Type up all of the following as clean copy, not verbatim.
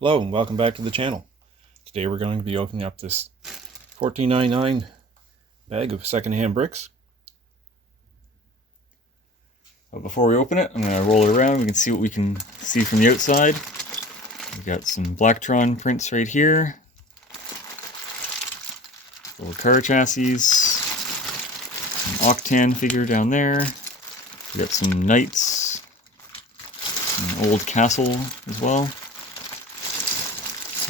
Hello and welcome back to the channel. Today we're going to be opening up this $14.99 bag of secondhand bricks. But before we open it, I'm going to roll it around. We can see what we can see from the outside. We've got some Blacktron prints right here. Little car chassis. An Octan figure down there. We got some knights. An old castle as well.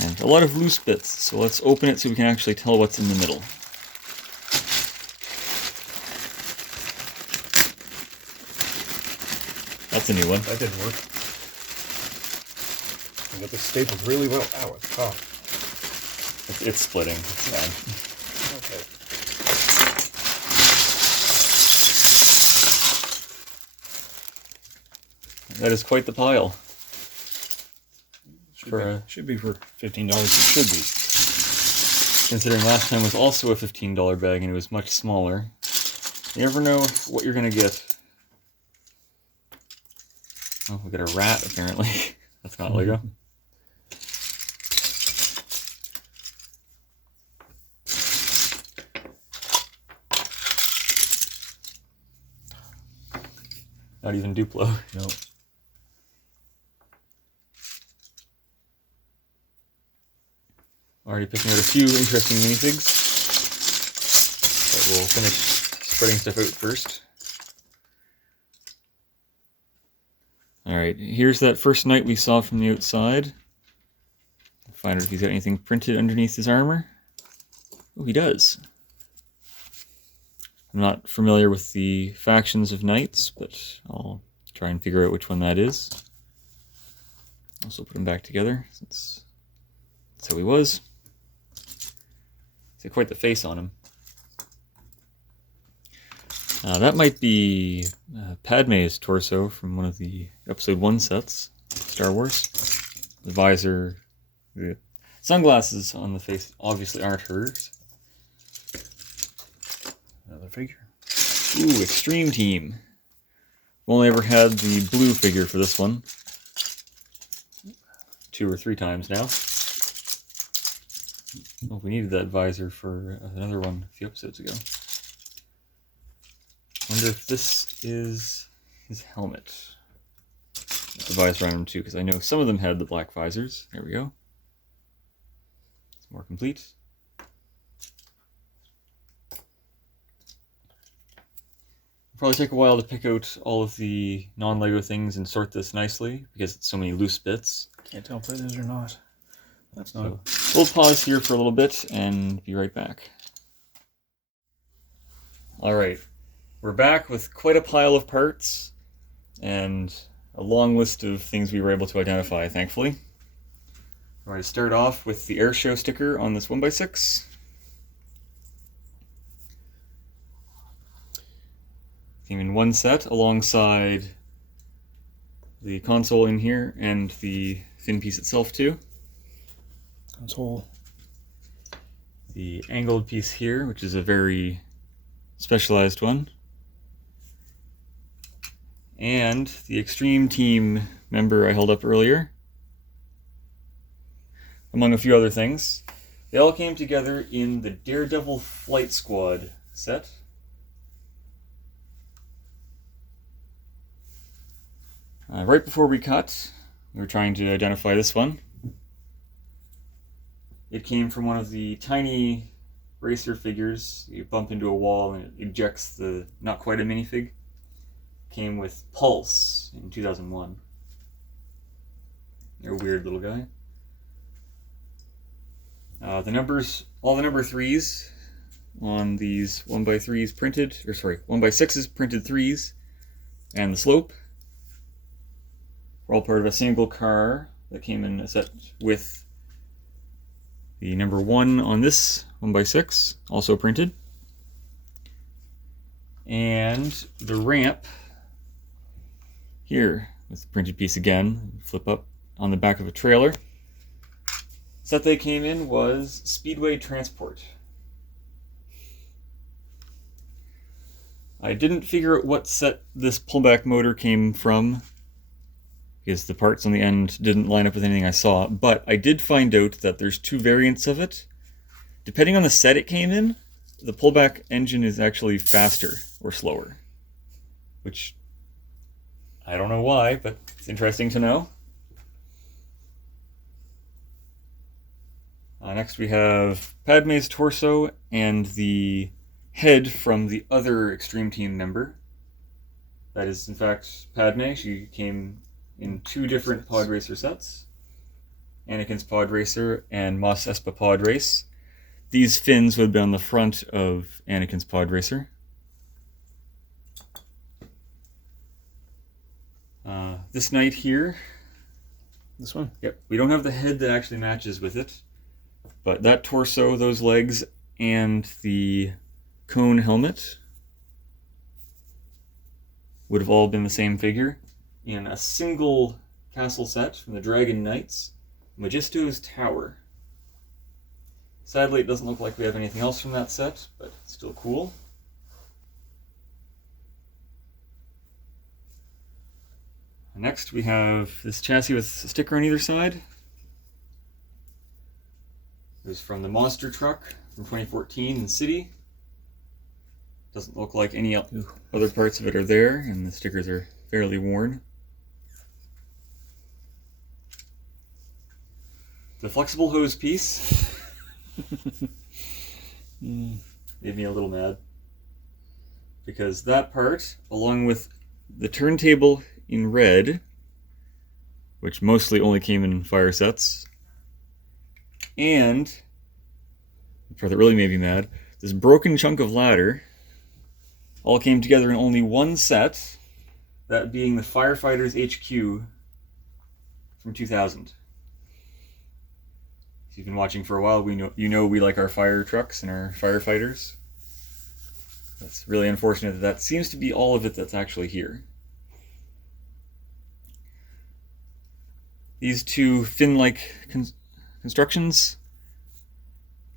And a lot of loose bits, so let's open it so we can actually tell what's in the middle. That's a new one. That didn't work. I got this stapled really well. Ow, it's tough. It's splitting. It's fine. Okay. That is quite the pile. Should be for $15. It should be. Considering last time was also a $15 bag and it was much smaller. You never know what you're gonna get. Oh, we got a rat apparently. That's not Lego. Not even Duplo. No. Already picking out a few interesting minifigs. But we'll finish spreading stuff out first. Alright, here's that first knight we saw from the outside. Find out if he's got anything printed underneath his armor. Oh, he does. I'm not familiar with the factions of knights, but I'll try and figure out which one that is. Also put him back together, since that's how he was. He's got quite the face on him. That might be Padme's torso from one of the Episode 1 sets, Star Wars. The visor, the sunglasses on the face obviously aren't hers. Another figure. Ooh, Extreme Team. I've only ever had the blue figure for this one. 2 or 3 times now. Oh, we needed that visor for another one a few episodes ago. Wonder if this is his helmet. The visor on him too, because I know some of them had the black visors. There we go. It's more complete. It'll probably take a while to pick out all of the non-Lego things and sort this nicely, because it's so many loose bits. Can't tell if it is or not. That's not. So we'll pause here for a little bit and be right back. Alright, we're back with quite a pile of parts and a long list of things we were able to identify, thankfully. We're going to start off with the air show sticker on this 1x6. Came in one set alongside the console in here and the fin piece itself too. Console. The angled piece here, which is a very specialized one. And the Extreme Team member I held up earlier. Among a few other things. They all came together in the Daredevil Flight Squad set. Right before we cut, we were trying to identify this one. It came from one of the tiny racer figures. You bump into a wall and it ejects the, not quite a minifig. Came with Pulse in 2001. They're a weird little guy. The numbers, all the number 3s on these 1x3s printed, or sorry, 1x6s printed 3s, and the slope were all part of a single car that came in a set with the number 1 on this 1x6, also printed. And the ramp here with the printed piece again, flip up on the back of a trailer. Set they came in was Speedway Transport. I didn't figure out what set this pullback motor came from, because the parts on the end didn't line up with anything I saw. But I did find out that there's two variants of it. Depending on the set it came in, the pullback engine is actually faster or slower. Which, I don't know why, but it's interesting to know. Next we have Padme's torso and the head from the other Extreme Team member. That is, in fact, Padme. She came in two different pod racer sets. Anakin's pod racer and Mos Espa pod race. These fins would be on the front of Anakin's pod racer. This knight here. This one? Yep. We don't have the head that actually matches with it. But that torso, those legs, and the cone helmet would have all been the same figure in a single castle set from the Dragon Knights, Magisto's Tower. Sadly, it doesn't look like we have anything else from that set, but still cool. Next, we have this chassis with a sticker on either side. It was from the monster truck from 2014 in City. Doesn't look like any other parts of it are there, and the stickers are fairly worn. The flexible hose piece made me a little mad. Because that part, along with the turntable in red, which mostly only came in fire sets, and the part that really made me mad, this broken chunk of ladder all came together in only one set, that being the Firefighters HQ from 2000. If you've been watching for a while, you know we like our fire trucks and our firefighters. That's really unfortunate that seems to be all of it that's actually here. These two fin-like constructions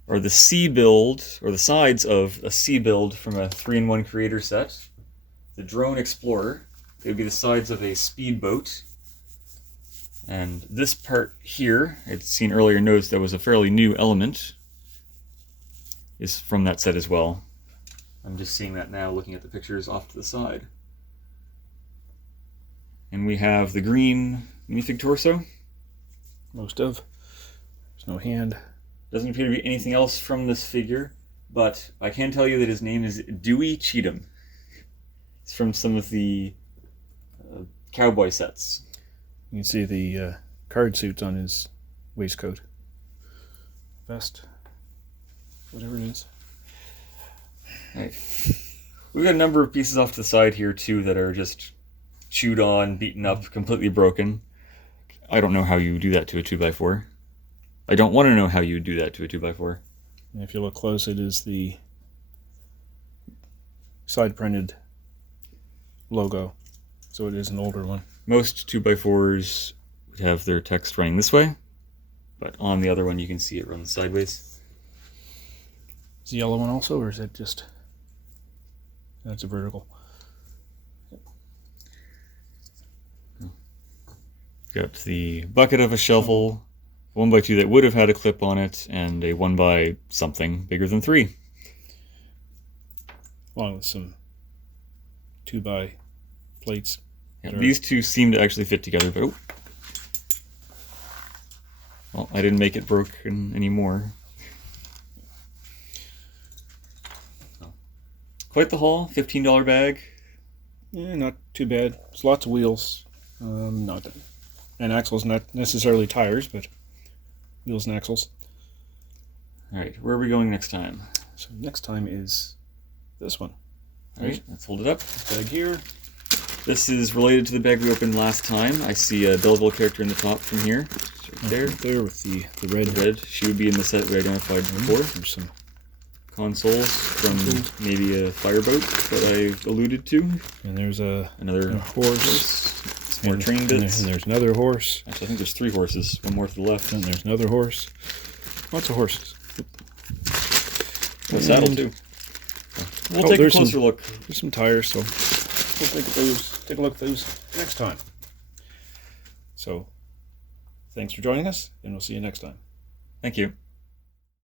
are the C build, or the sides of a C build from a 3-in-1 creator set. The Drone Explorer, they would be the sides of a speedboat. And this part here, I'd seen earlier notes that was a fairly new element, is from that set as well. I'm just seeing that now looking at the pictures off to the side. And we have the green minifig torso. Most of. There's no hand. Doesn't appear to be anything else from this figure, but I can tell you that his name is Dewey Cheatham. It's from some of the cowboy sets. You can see the card suits on his waistcoat. Vest. Whatever it is. Right. We've got a number of pieces off to the side here too that are just chewed on, beaten up, completely broken. I don't know how you do that to a 2x4. I don't want to know how you do that to a 2x4. And if you look close, it is the side printed logo. So it is an older one. Most 2x4s would have their text running this way, but on the other one you can see it runs sideways. Is the yellow one also, or is it just... That's a vertical. Got the bucket of a shovel, 1x2 that would have had a clip on it, and a 1x something bigger than 3. Along with some 2x plates. Yeah, these two seem to actually fit together, but oh. Well, I didn't make it broken anymore. Quite the haul, $15 bag. Yeah, not too bad. There's lots of wheels. Not that. And axles, not necessarily tires, but wheels and axles. Alright, where are we going next time? So next time is this one. Alright, let's hold it up. This bag here. This is related to the bag we opened last time. I see a Belleville character in the top from here. Right there. Right there with the red. The red. She would be in the set we identified before. There's some consoles from maybe a fireboat that I alluded to. And there's another horse. Some more train bits. And there's another horse. Actually, I think there's 3 horses. One more to the left. And there's another horse. Lots of horses. A saddle too. We'll take a closer look. There's some tires, so we'll take a look at those next time. So thanks for joining us, and we'll see you next time. Thank you.